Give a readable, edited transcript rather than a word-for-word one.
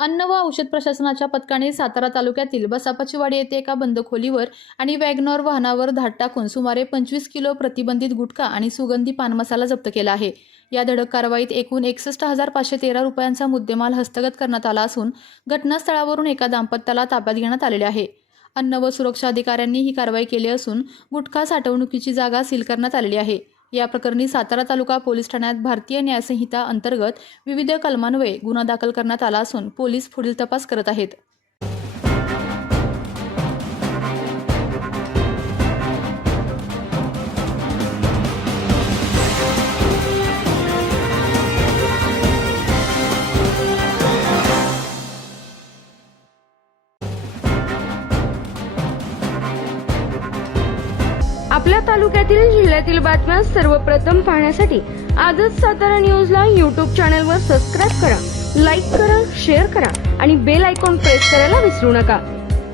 अन्न व औषध प्रशासनाच्या पथकाने सातारा तालुक्यातील बसापाची वाडी येथे एका बंद खोलीवर आणि वॅगनॉर वाहनावर धाड टाकून सुमारे 25 किलो प्रतिबंधित गुटखा आणि सुगंधी पान मसाला जप्त केला आहे। या धडक कारवाईत एकूण 61,513 रुपयांचा मुद्देमाल हस्तगत करण्यात आला असून घटनास्थळावरून एका दाम्पत्याला ताब्यात घेण्यात आलेले आहे। अन्न व सुरक्षा अधिकाऱ्यांनी ही कारवाई केली असून गुटखा साठवणुकीची जागा सील करण्यात आलेली आहे। या प्रकरणी सातारा तालुका पोलीस ठाण्यात भारतीय न्याय संहिता अंतर्गत विविध कलमान्वये गुन्हा दाखल करण्यात आला असून पोलीस पुढील तपास करत आहेत। आपल्या तालुक्यातील जिल्ह्यातील बातम्या सर्वप्रथम पाहण्यासाठी आजच सातारा न्यूजला YouTube चॅनलवर सबस्क्राइब करा, लाईक करा, शेअर करा आणि बेल आयकॉन प्रेस करायला विसरू नका।